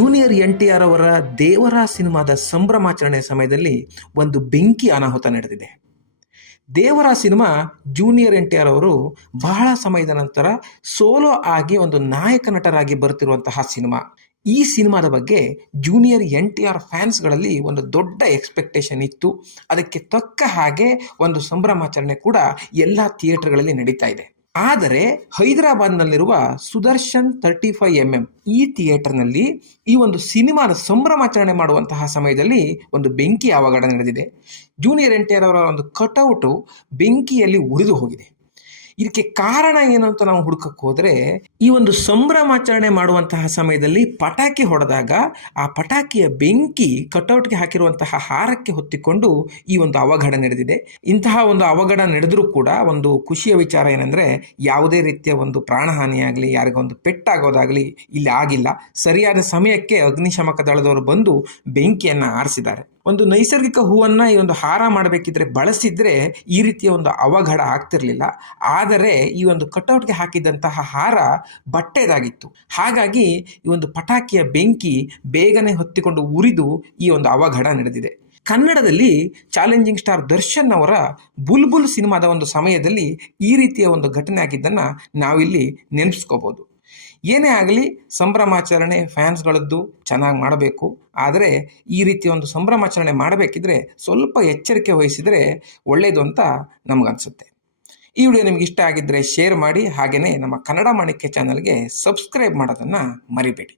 Junior NTR ಅವರ ದೇವರ ಸಿನಿಮಾದ ಸಂಭ್ರಮಾಚರಣೆ ಸಮಯದಲ್ಲಿ ಒಂದು ಬೆಂಕಿ ಅನಾಹುತ ನಡೆದಿದೆ. ದೇವರ ಸಿನಿಮಾ ಜೂನಿಯರ್ NTR ಅವರು ಬಹಳ ಸಮಯದ ನಂತರ ಸೋಲೋ ಆಗಿ ಒಂದು ನಾಯಕ ನಟರಾಗಿ ಬರ್ತಿರುವಂತಹ ಸಿನಿಮಾ. ಈ ಸಿನಿಮಾದ ಬಗ್ಗೆ ಜೂನಿಯರ್ NTR ಫ್ಯಾನ್ಸ್ಗಳಲ್ಲಿ ಒಂದು ದೊಡ್ಡ ಎಕ್ಸ್ಪೆಕ್ಟೇಷನ್ ಇತ್ತು. ಅದಕ್ಕೆ ತಕ್ಕ ಹಾಗೆ ಒಂದು ಸಂಭ್ರಮಾಚರಣೆ ಕೂಡ ಎಲ್ಲ ಥಿಯೇಟರ್ಗಳಲ್ಲಿ ನಡೀತಾ ಇದೆ. ಆದರೆ ಹೈದರಾಬಾದ್ನಲ್ಲಿರುವ ಸುದರ್ಶನ್ 35mm ಈ ಥಿಯೇಟರ್ನಲ್ಲಿ ಈ ಒಂದು ಸಿನಿಮಾದ ಸಂಭ್ರಮಾಚರಣೆ ಮಾಡುವಂತಹ ಸಮಯದಲ್ಲಿ ಒಂದು ಬೆಂಕಿ ಅವಘಡ ನಡೆದಿದೆ. ಜೂನಿಯರ್ NTR ಅವರ ಒಂದು ಕಟೌಟು ಬೆಂಕಿಯಲ್ಲಿ ಉರಿದು ಹೋಗಿದೆ. ಇದಕ್ಕೆ ಕಾರಣ ಏನು ಅಂತ ನಾವು ಹುಡುಕಕ್ಕೆ ಹೋದರೆ, ಈ ಒಂದು ಸಂಭ್ರಮಾಚರಣೆ ಮಾಡುವಂತಹ ಸಮಯದಲ್ಲಿ ಪಟಾಕಿ ಹೊಡೆದಾಗ ಆ ಪಟಾಕಿಯ ಬೆಂಕಿ ಕಟೌಟ್ಗೆ ಹಾಕಿರುವಂತಹ ಹಾರಕ್ಕೆ ಹೊತ್ತಿಕೊಂಡು ಈ ಒಂದು ಅವಘಡ ನಡೆದಿದೆ. ಇಂತಹ ಒಂದು ಅವಘಡ ನಡೆದರೂ ಕೂಡ ಒಂದು ಖುಷಿಯ ವಿಚಾರ ಏನಂದರೆ, ಯಾವುದೇ ರೀತಿಯ ಒಂದು ಪ್ರಾಣಹಾನಿಯಾಗಲಿ, ಯಾರಿಗೊಂದು ಪೆಟ್ಟಾಗೋದಾಗಲಿ ಇಲ್ಲಿ ಆಗಿಲ್ಲ. ಸರಿಯಾದ ಸಮಯಕ್ಕೆ ಅಗ್ನಿಶಾಮಕ ದಳದವರು ಬಂದು ಬೆಂಕಿಯನ್ನು ಆರಿಸಿದ್ದಾರೆ. ಒಂದು ನೈಸರ್ಗಿಕ ಹೂವನ್ನು ಈ ಒಂದು ಹಾರ ಮಾಡಬೇಕಿದ್ರೆ ಬಳಸಿದ್ರೆ ಈ ರೀತಿಯ ಒಂದು ಅವಘಡ ಆಗ್ತಿರ್ಲಿಲ್ಲ. ಆದರೆ ಈ ಒಂದು ಕಟೌಟ್ಗೆ ಹಾಕಿದಂತಹ ಹಾರ ಬಟ್ಟೆದಾಗಿತ್ತು. ಹಾಗಾಗಿ ಈ ಒಂದು ಪಟಾಕಿಯ ಬೆಂಕಿ ಬೇಗನೆ ಹೊತ್ತಿಕೊಂಡು ಉರಿದು ಈ ಒಂದು ಅವಘಡ ನಡೆದಿದೆ. ಕನ್ನಡದಲ್ಲಿ ಚಾಲೆಂಜಿಂಗ್ ಸ್ಟಾರ್ ದರ್ಶನ್ ಅವರ ಬುಲ್ಬುಲ್ ಸಿನಿಮಾದ ಒಂದು ಸಮಯದಲ್ಲಿ ಈ ರೀತಿಯ ಒಂದು ಘಟನೆ ಆಗಿದ್ದನ್ನು ನಾವಿಲ್ಲಿ ನೆನಪಿಸ್ಕೋಬೋದು. ಏನೇ ಆಗಲಿ, ಸಂಭ್ರಮಾಚರಣೆ ಫ್ಯಾನ್ಸ್ಗಳದ್ದು ಚೆನ್ನಾಗಿ ಮಾಡಬೇಕು. ಆದರೆ ಈ ರೀತಿಯ ಒಂದು ಸಂಭ್ರಮಾಚರಣೆ ಮಾಡಬೇಕಿದ್ರೆ ಸ್ವಲ್ಪ ಎಚ್ಚರಿಕೆ ವಹಿಸಿದರೆ ಒಳ್ಳೆಯದು ಅಂತ ನಮಗನ್ಸುತ್ತೆ. ಈ ವಿಡಿಯೋ ನಿಮ್ಗೆ ಇಷ್ಟ ಆಗಿದ್ದರೆ ಶೇರ್ ಮಾಡಿ. ಹಾಗೆಯೇ ನಮ್ಮ ಕನ್ನಡ ಮಾಣಿಕ್ಯ ಚಾನಲ್ಗೆ ಸಬ್ಸ್ಕ್ರೈಬ್ ಮಾಡೋದನ್ನು ಮರಿಬೇಡಿ.